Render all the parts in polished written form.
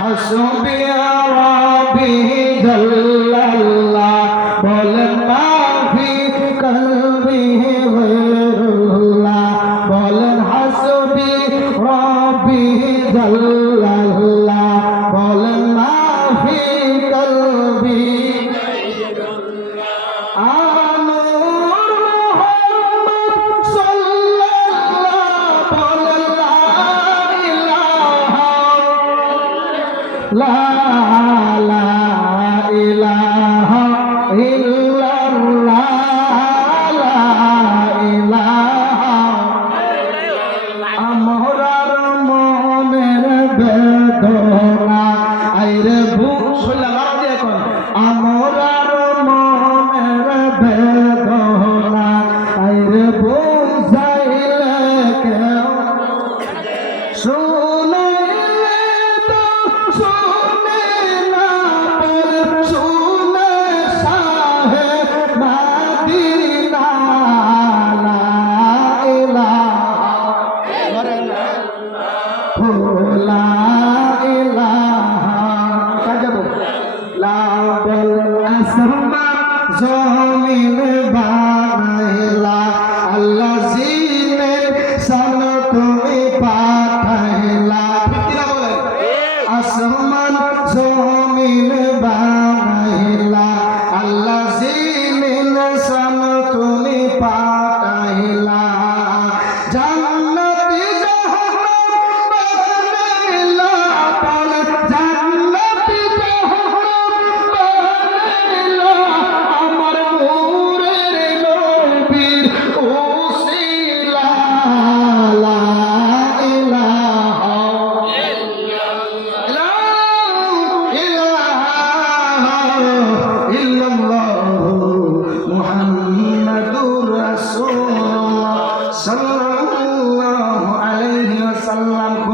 হাসবি রাব্বি জাল্লাল্লাহ বলেন মাফি কলবি গায়রুল্লাহ বলেন হাসবি রাব্বি জাল্লাল্লাহ বলেন মাফি কলবি লা লা ইলাহা ইল্লাল্লাহ লা ইলাহা আমরার মনের বেদনা আইরে বুক শুনলা দিয়ে কোন আমরার মনের বেদনা আইরে বুক যাইলে কেউ শুনে জমিন বানাইলা আল্লাহ জিনের সান তুমি পাঠাইলা আসমান জমিন বানাইলা আল্লাহ জিনের সান তুমি পাঠাইলা জান্নাতি জাহান্নাম বানাইলা জান্নাতি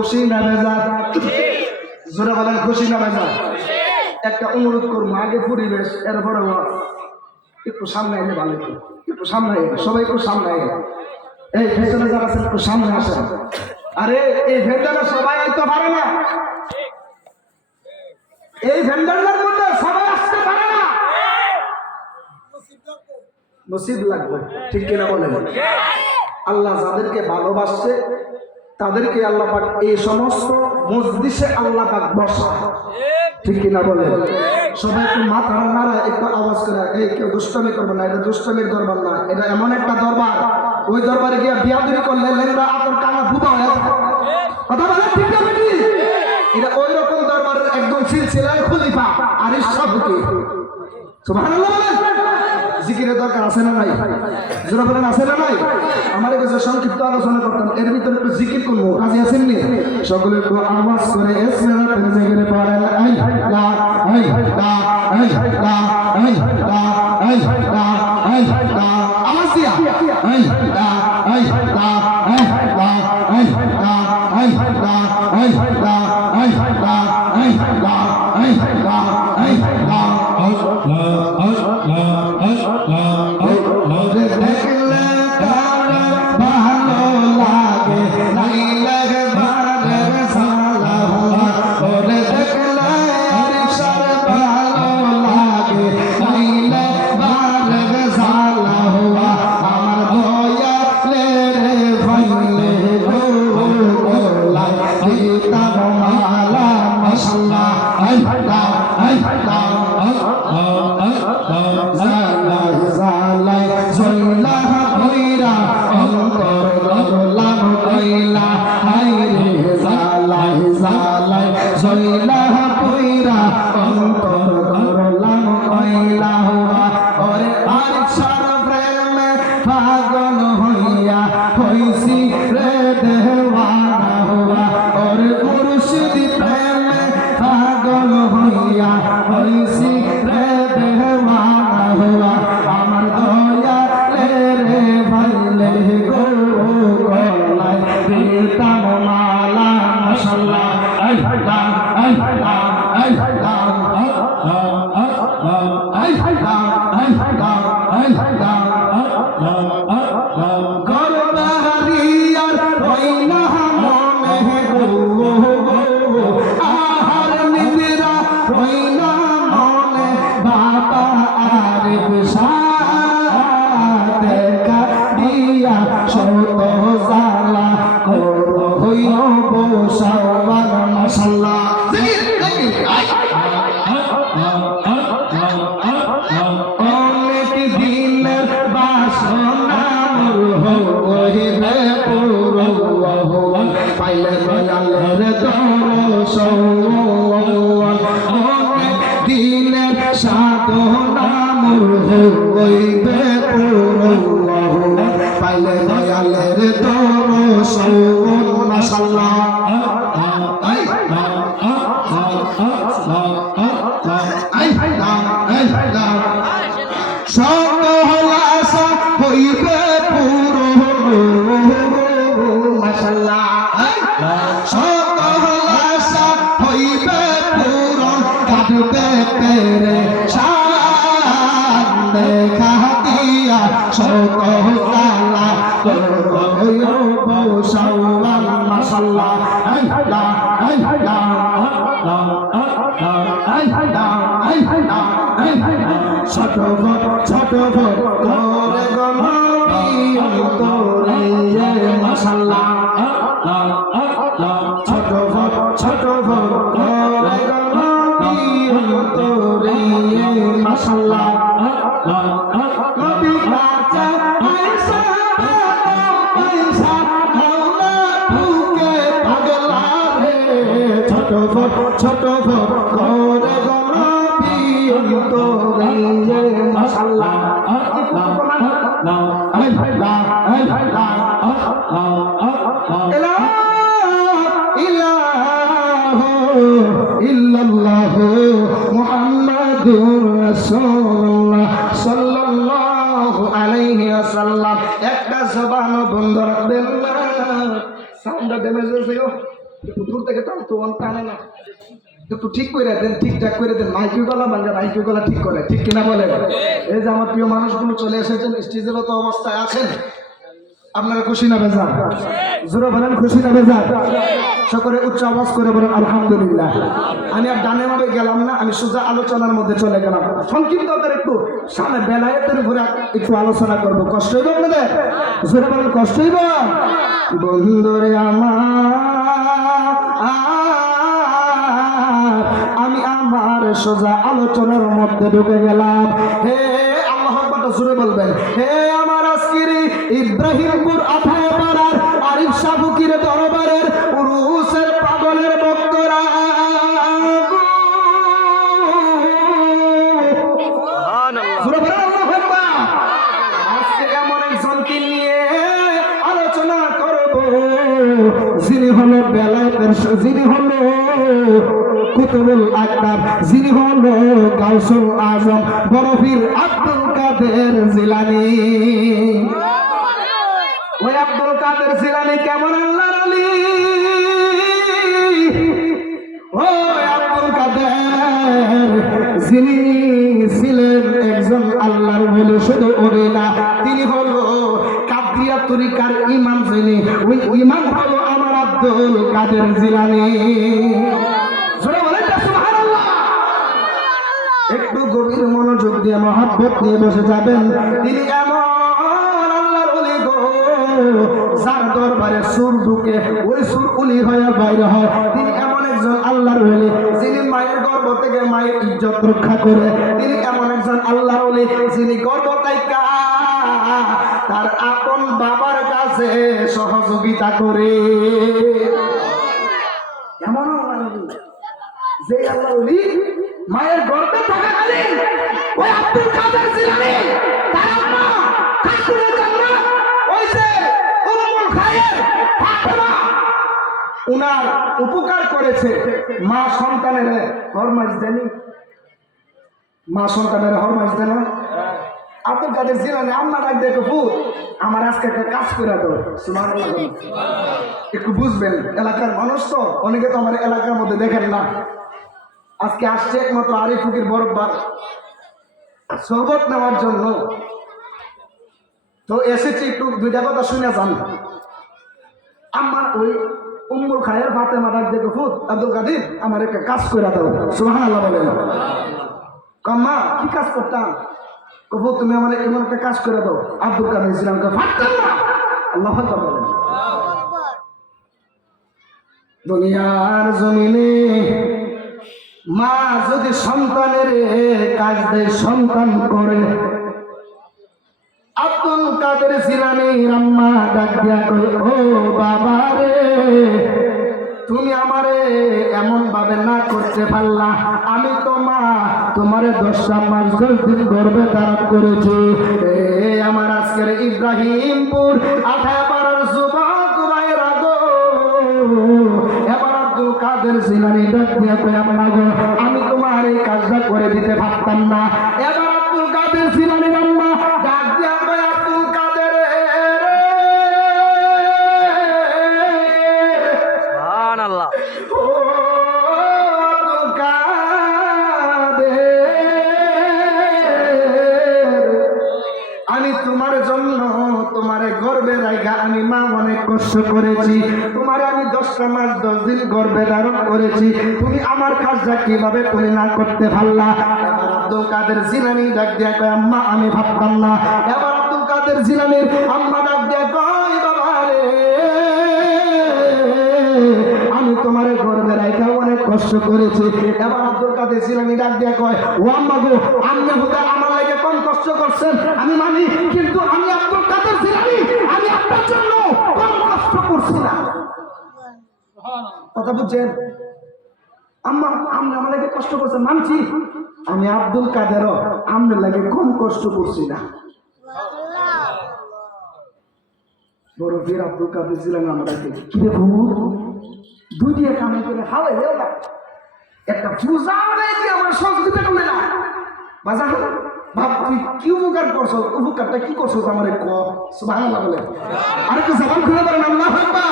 খুশি না বেজার জোরে বলেন খুশি না বেজার একটা অনুরোধ করবো আগে পরিবেশ এরপরে একটু সামনে এলে ভালো একটু সামনে সবাই একটু সামনে এই ভেতরে যারা আছেন একটু সামনে আসেন আরে এই ভেতরে সবাই আইতে পারে না এই ভেন্ডারের মধ্যে সবাই আসতে পারে না নসিব লাগবে ঠিক কিনা বলেন আল্লাহ যাদেরকে ভালোবাসছে তাদেরকে আল্লাহ পাক এই সমস্ত মজলিসে আল্লাহ পাক বসা ঠিক কিনা বলে সবাই একটু মাথা নাড়া একটু আওয়াজ করে এই কেউ দুষ্টামি করবে না এটা দুষ্টামির দরবার না এটা এমন একটা দরবার ওই দরবারে গিয়ে বিয়াদুরি করলে লেংরা আতর কানা বুবা হয়ে কথা বলে ঠিক আছে কি এটা ওই রকম দরবারের একদম সিলসিলায় খলিফা আরিশ সাহেবকে সুবহানাল্লাহ জিকিরের দরকার আছে না নাই জোরে বলেন আছে না নাই আমার কাছে সংক্ষিপ্ত আলোচনা করতাম এর ভিতরে একটু জিকির করবো রাজি আছেন নি সকলে একটু আওয়াজ করে ইসলামের জিকিরে পড়েন আই লা আই লা আই লা আই লা আই লা আই লা আওয়াজ দিয়া আই লা আই লা আই লা আই লা আই লা আই লা আই লা আই লা আই লা আই লা দেখলে ভালো লাগে নাই লাগে ভালো ওরে দেখলে ভালো লাগে নাইলে ভালো আমার দয়া রে ভাইলে গোলা দিতাম মালা মশলা আই আই জালাই জয়লা হইরা অন্তর গলাম কইলা হাই রে জালাই জালাই জয়লা হইরা অন্তর গলাম কইলা ওরে আর সার প্রেমে পাগল হইয়া হইছি রে দেওয়ানা হুয়া ওরে মুর্শিদ প্রেমে পাগল হইয়া হইছি রে দেওয়ানা হুয়া আমার দয়া রে ভাইলে গো গলায় দিতাম মালা মশলা আই লা আই লা আই লা আই লা আই লা আই লা গরবারিয়ার হইনা মনে গো আহার দিনের সাধনা মোর হইবে পুরো পাইলে দয়ালের দর্শন মাশাআল্লাহ সকল আশা হইবে পুরো মাশাআল্লাহ সকল আশা হইবে পুরো কাটবে তেরে শান দেখা দিয়া সকল আলা করবো শাওয়াল মাশাআল্লাহ ছোট করে গন্তরে মাশাআল্লাহ ছোট করে গন্তরে মাশাআল্লাহ নবী কাছে পয়সা পয়সা আল্লাহ বুকে পাগলা রে ছোট করে গন্তরে মাশাআল্লাহ ইল্লাল্লাহু মুহাম্মাদুর রাসূলুল্লাহ সাল্লাল্লাহু আলাইহি ওয়াসাল্লাম একটা জবান বন্ধ রাখবেন না সাউন্ডটা ড্যামেজ হয়েছে গো একটু দূর থেকে টান তো অন টানে না একটু ঠিক করে দেন ঠিকঠাক করে দেন মাইকিউ গলা ভাঙা মাইকিউ গলা ঠিক করে ঠিক কিনা বলেন এই যে আমার প্রিয় মানুষগুলো চলে এসেছেন স্টেজের তো অবস্থায় আছেন আপনারা খুশি না বেজার জোরে বলেন খুশি না বেজার সকলে উচ্চ আওয়াজ করে বলেন আলহামদুলিল্লাহ আমি আর ডানে মাবে গেলাম না আমি সোজা আলোচনার মধ্যে চলে গেলাম সংক্ষিপ্ত করে একটু সামনে বেলায়েতের উপরে একটু আলোচনা করবো কষ্ট হইব আপনাদের জোরে বলেন কষ্ট হইব বন্ধুরে আমি আমার সোজা আলোচনার মধ্যে ঢুকে গেলাম হে আল্লাহ আকবার জোরে বলবেন হে আমার আজকের ইব্রাহিমপুর আঠাপাড়ার আরিফ শাহ ফকির দরবারের উরুসের পাগলের ভক্তরা আজকে এমন একজনকে নিয়ে আলোচনা করব যিনি হলো বেলায়েতের যিনি হলো কুতুবুল আকতাব যিনি হলো গাউসুল আজম বরফির আব্দুল কাদের জিলানী ওই আব্দুল কাদের জিলানী কেমন আল্লাহর ওলি ওই আব্দুল কাদের যিনি ছিলেন একজন আল্লাহর ওলি শুধু ওলি না তিনি হলো কাদরিয়া তরিকার ইমাম যিনি ওই ইমাম হলো আমার আব্দুল কাদের জিলানী একটু গভীর মনোযোগ দিয়ে মহাব্বত নিয়ে বসে যাবেন তিনি এমন আল্লাহর ওলি গো যার দরবারে সুর ঢুকে ওই সুর ওলি হয়ে বাইরে হয় তিনি এমন একজন আল্লাহর ওলি যিনি মায়ের গর্ভ থেকে মায়ের ইজ্জত রক্ষা করে তিনি এমন একজন আল্লাহর ওলি যিনি গর্ভ থেকে তার আপন বাবার কাছে সহযোগিতা করে এমন যে আল্লাহর ওলি মায়ের গর্ভে থাকাকালীন ওই আব্দুল কাদের জিলানী তার আম্মা খাতুনে জান্নাত ওই যে উম্মুল খায়ের ফাতেমা উনার উপকার করেছে মা সন্তানের হরমাস দেনি মা সন্তানের হরমাস দেন আব্দুল কাদের জিলানী আম্মা ডাক দেখো ফুট আমার আজকে একটা কাজ করে দাও সুবহানাল্লাহ একটু বুঝবেন এলাকার মানুষ তো অনেকে তো আমার এলাকার মধ্যে দেখেন না আজকে আসছে একমাত্র আরিফ ফকির বরকবার সোহবত নেওয়ার জন্য তো এসেছি একটু দুইটা কথা শুনে যান আমার ওই উম্মুল খায়ের ফাতেমা ডাক দেখো ফুট আব্দুল কাদের আমার একটা কাজ করে দাও সুবহানাল্লাহ বলেন কাম্মা কি কাজ করতাম কবু তুমি আমার এমন একটা কাজ করে দাও আব্দুল কাদের জিলানীকে ফাটতাম না আল্লাহু আকবার বলেন দুনিয়ার জমিনে মা যদি সন্তানের কাজ দেয় সন্তান করে আব্দুল কাদের জিলানীর আম্মা ডাক দিয়া কই ও বাবা রে তুমি আমারে এমন ভাবে না করতে পারলা, আমি তোমারে 10টা মাস 10 দিন গর্ভে ধারণ করেছি। আমার আজকের ইব্রাহিমপুর আঠাপাড়ার যুবক ভাইরা গো, এবার আব্দুল কাদের জিলানী ডাক দিয়া কয় আম্মা গো, আমি তোমার এই কাজটা করে দিতে পারতাম না। এবার আব্দুল কাদের জিলানী আম্মা ডাক দিয়া কয় আব্দুল কাদের সুবহানাল্লাহ। ও আব্দুল কাদের, আমি তোমার জন্য তোমার গর্বে রাখা আমি মা অনেক কষ্ট করেছি, তোমার আমি 10টা মাস 10 দিন গর্বে ধারণ করেছি, তুমি আমার কাজটা কিভাবে তুমি না করতে পারলা? এবার আব্দুল কাদের জিলানী ডাক দিয়া কয় আম্মা আমি ভাবতাম না। এবার আব্দুল কাদের জিলানীর আম্মা ডাক দিয়া কয় বাবা রে, আমি তোমার গর্বে রাখা অনেক কষ্ট করেছি। এবার আব্দুল কাদের জিলানী ডাক দিয়া কয় ও আম্মা গো, আপনি হুদা আমার লাগে কম কষ্ট করছেন আমি মানি, কিন্তু আমি আব্দুল কাদের জিলানী আমি আপনার জন্য কম কষ্ট করছি না। কথা বুঝছেন? আম্মা আপনি আমার লাগে কষ্ট করছেন মানছি, আমি আব্দুল কাদেরও আপনার লাগে কম কষ্ট করছি না। বড় ফির আব্দুল কাদের জিলানী আমরা কি রে বাবু, 2 দিয়ে কামাই করে হাওয়াই দেও না, একটা পূজা দিয়ে আমার সংস্কৃতি করলে না বাজার ভাব তুই কি উপকার করছো, উপকারটা কি করছো আমার সুবহানাল্লাহ বলে আরেকটু জবান খুলে বলেন আল্লাহু আকবার।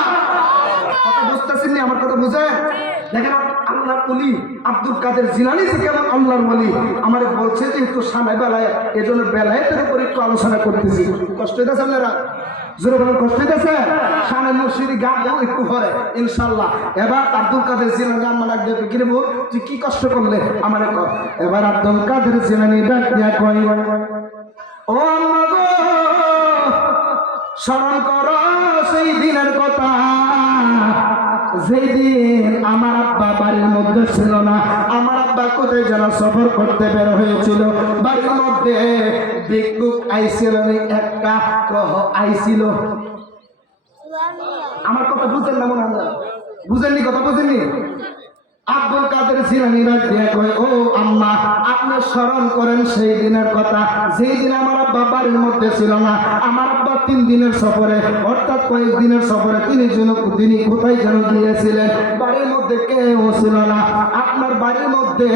কথা বুঝতেছেন না আমার কথা বুঝে? দেখেন আল্লাহর ওলি আব্দুল কাদের জিলানী যে কেমন আল্লাহর ওলি আমার বলছে, যেহেতু সানায় বেলায় এজন্য বেলায়েতের উপর একটু আলোচনা করতেছি। কষ্ট হইতেছে আপনারা? জোরে বলেন কষ্ট হইতেছে? সানে মুর্শিদি গান একটু পরে ইনশাআল্লাহ। এবার আব্দুল কাদের জিলানী আম্মা ডাক দিয়ে কি রে বউ তুই কি কষ্ট করলে আমারে কর। এবার আব্দুল কাদের জিলানী ডাক দিয়া কয় ও আম্মা গো, স্মরণ করো সেই দিনের কথা, যেই দিন আমার আব্বা বাড়ির মধ্যে ছিল না, আমার আব্বা কোথায় যেন সফর করতে বের হয়েছিল, বাড়ির মধ্যে ভিক্ষুক আইছিল একটা আইছিল। আমার কথা বুঝেন না মনে হয়? বুঝেননি? কথা বুঝেননি? আব্দুল কাদের জিলানী ডাক দিয়া কয় ও আম্মা, আপনি স্মরণ করেন সেই দিনের কথা, যেই দিন আমার আব্বা বাড়ির মধ্যে ছিল না, আমার আব্বা 3 দিনের সফরে অর্থাৎ কয়েক দিনের সফরে তিনি কোথায় যেন গিয়েছিলেন, বাড়ির মধ্যে কেউ ছিল না, আপনার বাড়ির মধ্যে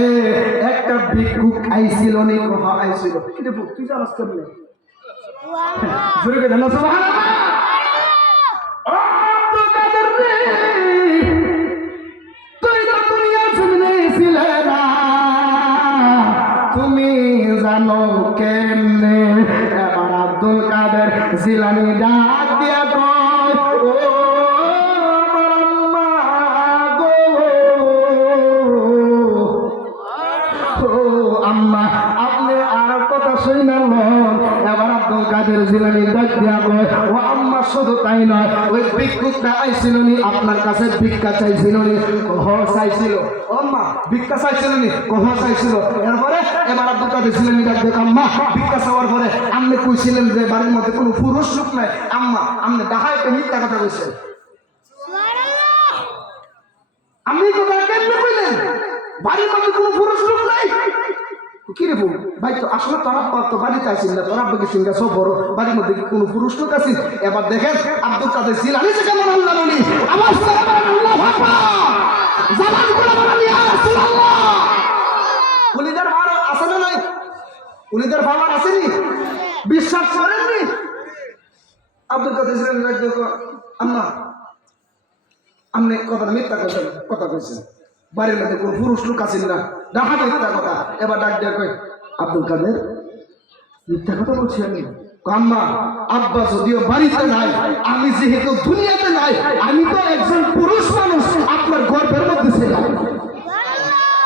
একটা ভিক্ষুক আইছিল নি। কোথা আইছিল? কি রে তুই জানাস কেমনে? জোরে কে জানাস? সুবহানাল্লাহ। ও আব্দুল কাদের রে, তুমি জানো কেমনে? এবার আব্দুল কাদের জিলানী ডাক দিয়া কয় ও আম্মা গো, ও আম্মা আপনি আর কথা শুনলেন? এবার আব্দুল কাদের জিলানী ডাক দিয়া কয় ও আম্মা শুধু তাই নয়, ওই ভিক্ষুকটা আইছিল নি আপনার কাছে ভিক্ষা চাইছিল নি? চাইছিল। ও আম্মা ভিক্ষা চাইছিল নি? চাইছিল। এরপরে এবার আব্দুল কাদের জিলানী ডাক দিয়া আম্মা ভিক্ষা চাওয়ার পরে আপনি কইছিলেন যে বাড়ির মধ্যে কোনো পুরুষ লোক নাই, আম্মা আপনি ডাহাইতে মিথ্যা কথা কইছেন। আপনি কথা কেমনে কইলেন বাড়ির মধ্যে কোনো পুরুষ লোক নাই? কি রে বউ ভাই, তো আসলে তোরা তো বাড়িতে আসিল না, তোরা আপনাকে সিংহা সব বড় বাড়ির মধ্যে কি কোনো পুরুষ লোক আছে? এবার দেখেন আব্দুল কাদের জিলানী যে কেমন আল্লাহর ওলি, আওয়াজ করে বলেন আল্লাহু আকবার, জবান খুলে বলেন ইয়া রাসূলুল্লাহ। উলিদের ভার আছে না নাই? উলিদের ভার আসেনি? বিশ্বাস করেননি? আব্দুল কাদের জিলানী রাখবে আম্মা আপনি কথাটা মিথ্যা কথা কইছেন, বাড়ির মধ্যে কোনো পুরুষ লোক আছেন না, ডাহা মিথ্যা কথা। এবার ডাক দিয়ে কই আব্দুল কাদের মিথ্যা কথা বলছি আমি? আম্মা আব্বা যদিও বাড়িতে নাই, আমি যেহেতু দুনিয়াতে নাই, আমি তো একজন পুরুষ মানুষ আপনার গর্ভের মধ্যে ছিলাম।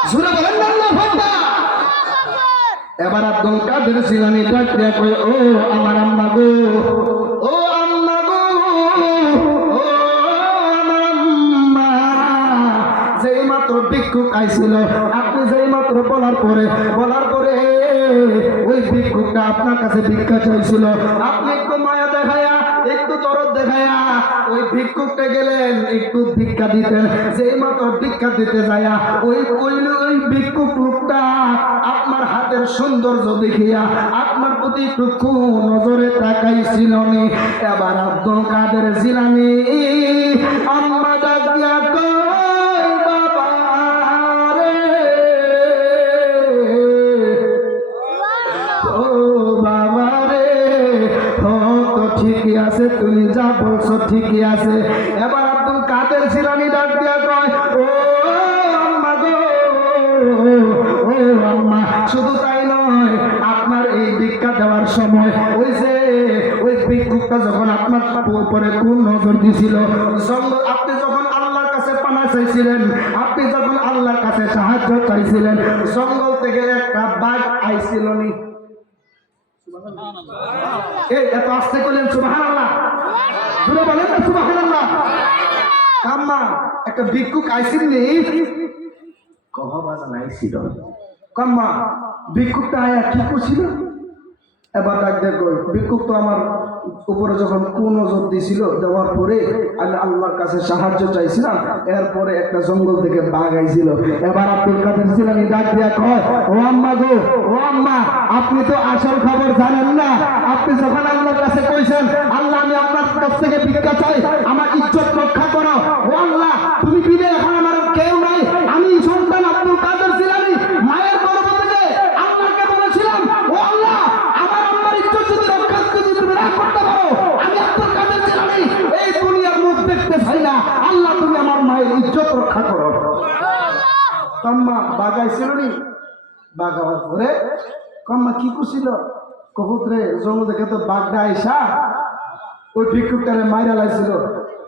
জোরে বলেন আল্লাহু আকবার। এবার আব্দুল কাদের জিলানী ডাক দিয়ে কই ও আমার আম্মা গো, ও আম্মা গো, ও আমার আম্মা, যেই মাত্র ভিক্ষুক আইছিল আপনি যেই মাত্র বলার পরে ওই ভিক্ষুকটা আপনার কাছে ভিক্ষা চাইছিল, আপনি একটু মায়া দেখায়া একটু দরদ দেখায়া ওই ভিক্ষুকটা গেলেন একটু ভিক্ষা দিতেন। যেই মাত্র ভিক্ষা দিতে যায়া ওই কইল ওই ভিক্ষুক লোকটা আপনার হাতের সৌন্দর্য দেখিয়া আপনার প্রতি একটু নজরে তাকাইছিল নি। এবার আব্দুল কাদের জিলানী আম্মা ডাক দিয়া কয় বাবা রে, ও বাবা রে, ও তো ঠিকই আছে, তুমি যা বলছো ঠিকই আছে। এবার আব্দুল কাদের জিলানী ডাক দিয়া কয় ও আম্মা গো, ও আম্মা, শুধু তাই নয়, আপনার এই ভিক্ষা দেওয়ার সময় ওই যে ওই ভিক্ষুকটা যখন আপনার উপরে কোন নজর দিছিল, আপনি যখন আল্লাহর কাছে পানা চাইছিলেন, আপনি যখন আল্লাহর কাছে সাহায্য চাইছিলেন, জঙ্গল থেকে একটা বাঘ আইছিল নি? এই এত আস্তে করলেন সুবহানাল্লাহ, জোরে বলেন না সুবহানাল্লাহ। কাম্মা একটা ভিক্ষুক আইছিল নি? কহবাজা নাইছিল। কাম্মা ভিক্ষুকটা আয়া কি করছিল? এবার ডাক দেখো, ভিক্ষুক তো আমার উপরে যখন কোন নজর দিছিল, দেওয়ার পরে আমি আল্লাহর কাছে সাহায্য চাইছিলাম, এরপরে একটা জঙ্গল থেকে বাঘ আইছিল। এবার আব্দুল কাদের জিলানী ডাক দিয়া কয় ও আম্মা গো, ও আম্মা, আপনি তো আসল খবর জানেন না। আপনি যখন আল্লাহর কাছে কইছেন আল্লাহ আমি আপনার কাছ থেকে ভিক্ষা চাই, আমার ইজ্জত রক্ষা করো, ও আল্লাহ তুমি বিনে এখন আমার কেউ নাই, আমি সন্তান আব্দুল কাদের জিলানী মায়ের গর্ভ থেকে আল্লাহকে বলেছিলাম ও আল্লাহ আমার আম্মার ইজ্জত যদি রক্ষা যদি তুমি না করতে পারো, আমি আব্দুল কাদের জিলানী এই দুনিয়ার মুখ দেখতে চাই না, আল্লাহ তুমি আমার মায়ের ইজ্জত রক্ষা করো। কাম্মা বাগাইছিল নি? বাগাবার পরে কাম্মা কি করছিল? কপুত্রে জঙ্গল দেখে তো বাঘটা আইসা ওই ভিক্ষুকটারে মাইরা লাইছিল।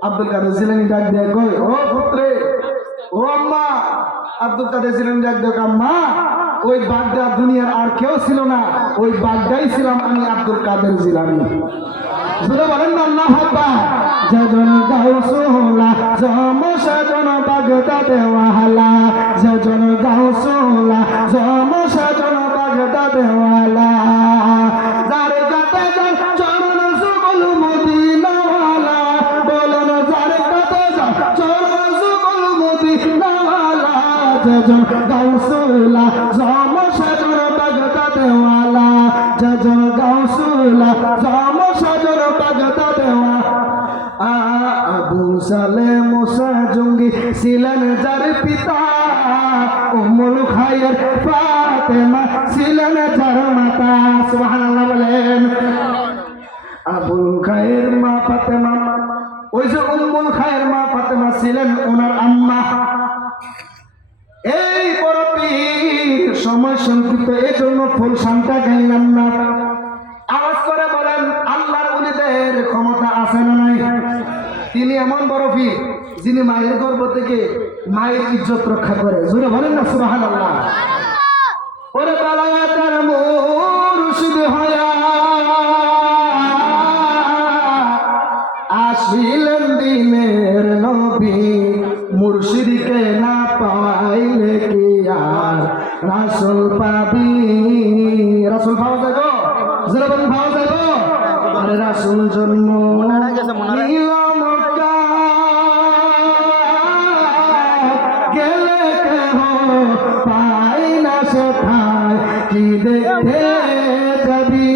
আব্দুল কাদের জিলানী ডাক দিয়ে কই ও পুত্রে, ও আম্মা। আব্দুল কাদের জিলানী ডাক দিয়ে আম্মা, ওই বাঘটা দুনিয়ার আর কেউ ছিল না, ওই বাঘটাই ছিলাম আমি আব্দুল কাদের জিলানী। জোরে বলেন না আল্লাহু আকবার। যেজন গাউসুল্লাহ জমশাজন বাগদাদে ওয়ালা, যেজন গাউসুল্লাহ জমশাজন বাগদাদে ওয়ালা, যার কাছে যান চরণ যুগল মদিনাওয়ালা, বলেন যার কাছে যান চরণ যুগল মদিনাওয়ালা, যেজন গাউসুল্লাহ জমশাজন বাগদাদে ওয়ালা, যেজন গাউসুল্লাহ জমশাজন বাগদাদে ওয়ালা। আবু সালে মুসা জঙ্গি ছিলেন যার পিতা, উম্মুল খায়ের ফাতেমা ছিলেন যার মাতা। সুবহানাল্লাহ বলেন। আবুল খায়ের মা ফাতেমা, ওই যে উম্মুল খায়ের মা ফাতেমা ছিলেন ওনার আম্মা। এই বড় পীর সময় সংক্ষিপ্ত, এই জন্য ফুল শান্তা গাইলাম না। আওয়াজ করে বলেন আল্লাহর ওলিদের ক্ষমতা আছে না নাই? তিনি এমন বড় পীর যিনি মায়ের গর্ভ থেকে মায়ের ইজ্জত রক্ষা করে। জোরে বলেন না সুবহানাল্লাহ। ওরে বালায়াতের মুর্শিদ হয়া আসিলেন দিনের নবী, মুর্শিদকে না পাইলে কি আর রাসূল পাবি? রাসূল পাওয়া যায় গো? জোরে বলেন পাওয়া যায় গো? আরে রাসূল জন্ম নিল গেলে কেহ পাই না সেথায়, কি দেখতে যাবি?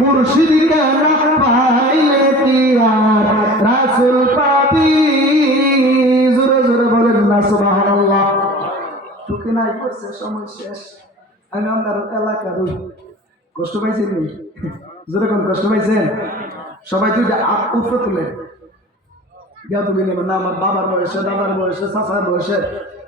মুর্শিদকে না পাইলে কি আর রাসূল পাবি? জোরে জোরে বলেন না সুবহানাল্লাহ। তোকে নাই করছে সময় শেষ। আমি আপনার এলাকার কষ্ট পাইছেন নি? জোরে কোন কষ্ট পাইছেন? সবাই তুই উপরে তুলে দেওয়া তুমি নেবেন না। আমার বাবার বয়সে, দাদার বয়সে, চাচার বয়সে,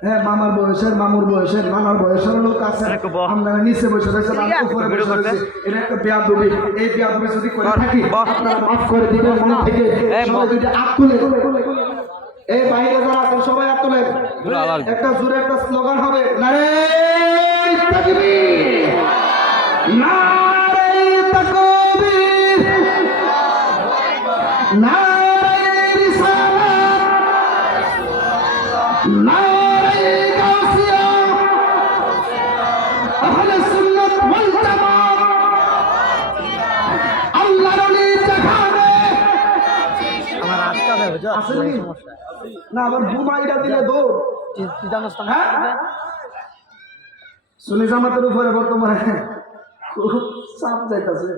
হ্যাঁ মামার বয়সের, মামুর বয়সের, নানার বয়সের লোক আছে। আপনারা নিচে বসে রয়েছেন, উপরে বসে রয়েছে। এটা একটা বেয়াদবি। এই বেয়াদবি যদি করে থাকি আপনারা মাফ করে দিবেন মনে থেকে। সবাই যদি হাত তুলে, এই বাইরে যারা আছেন সবাই হাত তুলে। একটা জোরে একটা স্লোগান হবে, নারে তাকবীর, নারে তাকবীর, নারে রিসালাত। আহলে সুন্নাত ওয়াল জামাত আল্লাহর ওলির যেখানে আমার আটকা যাবে বুঝছো আসেনি সমস্যা না আবার ঘুমাইরা দিলে দৌড় তুই জানোস না হ্যাঁ? সুন্নি জামাতের উপরে বর্তমানে খুব চাপ যাইতেছে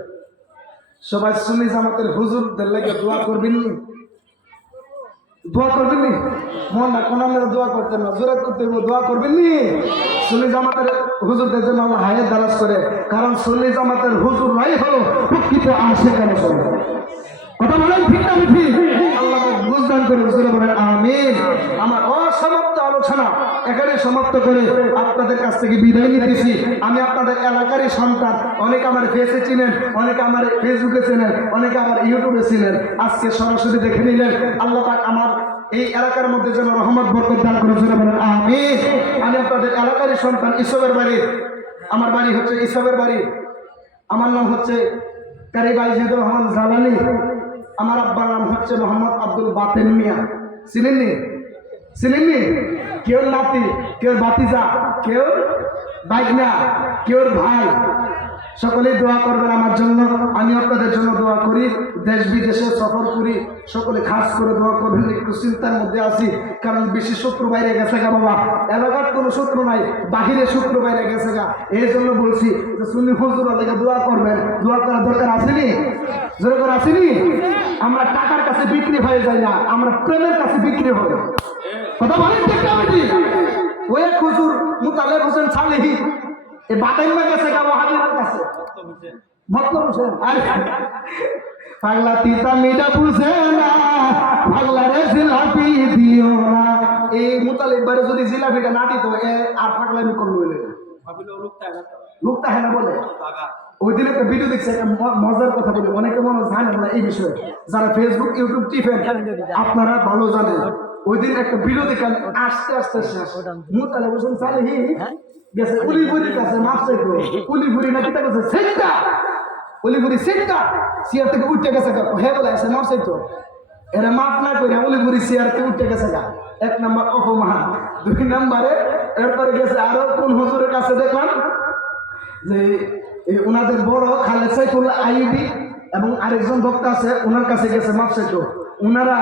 সবাই সুন্নি জামাতের হুজুরদের লাগে দোয়া করবেন নি দোয়া করবেন নি মন না কোন আমরা দোয়া করতেন না জোরে করতে হইব দোয়া করবেন নি সুন্নি জামাতের হুজুরদের জন্য আল্লাহ হায়াত দারাজ করে কারণ সুন্নি জামাতের হুজুররাই হলো প্রকৃত আশিক রাসূল কথা বলেন ঠিক না ঠিক আল্লাহ বুঝদান করে জোরে বলেন আমিন আমার অসমাপ্ত আলোচনা এখানে সমাপ্ত করে আপনাদের কাছ থেকে বিদায় নিতেছি আমি আপনাদের এলাকারই সন্তান অনেকে আমার ফেসে চিনেন অনেকে আমার ফেসবুকে চেনেন অনেকে আমার ইউটিউবে চিনেন আজকে সরাসরি দেখে নিলেন আল্লাহ পাক আমার এই এলাকার মধ্যে যেন রহমত বরকত দান করে জোরে বলেন আমিন আমি আপনাদের এলাকারই সন্তান ইসবের বাড়ি আমার বাড়ি হচ্ছে ইসবের বাড়ি আমার নাম হচ্ছে কারি বাইজিদুর রহমান জালালি আমার আব্বার নাম হচ্ছে মোহাম্মদ আব্দুল বাতেন মিয়া চিনেননি চিনেননি কেউ নাতি কেউ বাতিজা কেউ বাইকনা কেউ ভাই সকলেই দোয়া করবেন আমার জন্য আমি আপনাদের জন্য দোয়া করি দেশ বিদেশে সফর করি সকলে খাস করে দোয়া করবেন একটু চিন্তার মধ্যে আছি কারণ বেশি শত্রু বাইরে গেছে গা বাবা এলাকার কোনো শত্রু নাই বাহিরে শত্রু বাইরে গেছে গা এই জন্য বলছি যে সুন্নি হুজুর থেকে দোয়া করবেন দোয়া করার দরকার আসেনি জোরে করে আসেনি আমরা টাকার কাছে বিক্রি হয়ে যাই না আমরা প্রেমের কাছে বিক্রি হই কথা বলেন ঠিক না বেটি ওই এক হুজুর মুতালেব হোসেন সালেহি এই বাতাইমা গেছে গা ওয়াহাবির কাছে মতলব হোসেন আরে পাগলা তিতা মিটা বুঝে না পাগলা রে জিলাপি দিও না এই মুতালেব বারে যদি জিলাপিটা না দিত এ আর পাগলামি করলো এলে ভাবিলো লোকটা হ্যাঁ বলে ওই দিন একটা ভিডিও দেখছি একটা মজার কথা বলি অনেকে মনে জানে না এই বিষয়ে যারা ফেসবুক ইউটিউব টিপেন আপনারা ভালো জানেন ওই দিন একটা ভিডিও দেখেন আস্তে আস্তে শেষ মুতালেব হোসেন সালেহি গেছে উলিপুরির কাছে মাপ চাইতো উলিপুরি নাকি তা কাছে সেটা উলিপুরি সেটা চেয়ার থেকে উঠে গেছে হে বলে এসে মাপ চাইতো এরা মাপ না করে উলিপুরি চেয়ার থেকে উঠে গেছে গা এক নম্বর অপমান দুই নম্বরে এরপরে গেছে আরো কোন হুজুরের কাছে দেখলাম যে ওনাদের বড় খালেদ সাইফুল আইবি এবং আরেকজন বক্তা আছে ওনার কাছে গেছে মাপ চাইতো ওনারা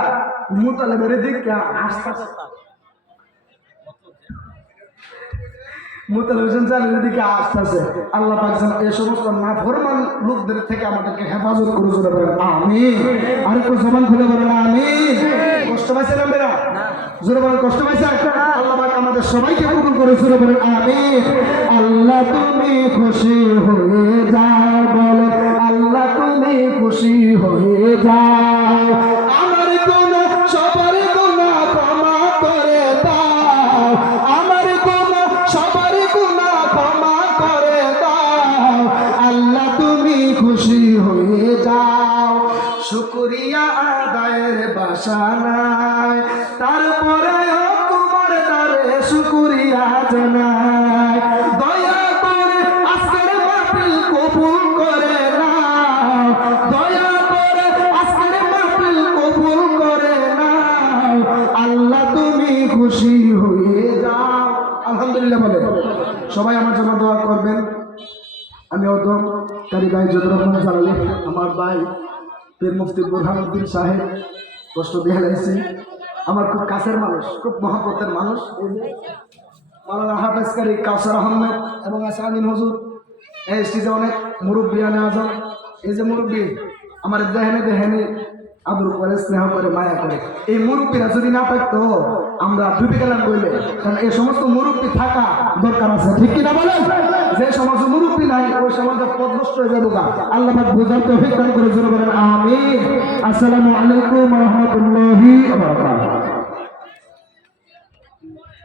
মুতালেবের দিকে আস্তে মুতালেবের চালের দিকে আসতেছে আল্লাহ পাক যেন এই সমস্ত নাফরমান লোকদের থেকে আমাদেরকে হেফাজত করে জোরে বলেন আমিন আর একটু জবান খুলে বলেন আমিন কষ্ট পাইছেন আপনারা জোরে বলেন কষ্ট পাইছেন আল্লাহ পাক আমাদের সবাইকে কবুল করে জোরে বলেন আমিন আল্লাহ তুমি খুশি হয়ে যাও বলো আল্লাহ তুমি খুশি হয়ে যাও আমার কোন সবার গুনাহ ক্ষমা করে দাও আমার কোন সবার গুনাহ ক্ষমা করে দাও আল্লাহ তুমি খুশি হয়ে যাও শুকরিয়া আদায়ের বাসা নাই তারপরে তোমার দ্বারে শুকরিয়া জানাই দয়া করে আজকের মাহফিল কবুল করে নাও দয়া করে আজকের মাহফিল কবুল করে নাও আল্লাহ তুমি খুশি হয়ে যাও আলহামদুলিল্লাহ বলে সবাই আমার জন্য দোয়া করবেন আমি অদম কারি ভাই যদুরহমান জালালি আমার ভাই পীর মুফতি বুরহানুদ্দিন সাহেব কষ্ট দিয়ে লাগছে আমার খুব কাছের মানুষ খুব মহব্বতের মানুষ মাওলানা হাফেজ কারি কাউসার আহমেদ এবং আসামিন হুজুর এই স্টেজে অনেক মুরব্বী আনে আজম এই যে মুরব্বী আমার দেহেনে দেহেনে আদর করে স্নেহ করে মায়া করে এই মুরব্বীরা যদি না থাকতো আমরা ডুবে গেলাম বললে কারণ এই সমস্ত মুরব্বী থাকা দরকার আছে ঠিক কিনা বলেন যে সমস্ত মুরব্বী নাই ওই সমাজে পদভ্রষ্ট হয়ে যাবো আল্লাহ পাক বোঝার তৌফিক দান করে জোরে বলেন আমিন আসসালামু আলাইকুম ওয়া রাহমাতুল্লাহি ওয়া বারাকাতুহু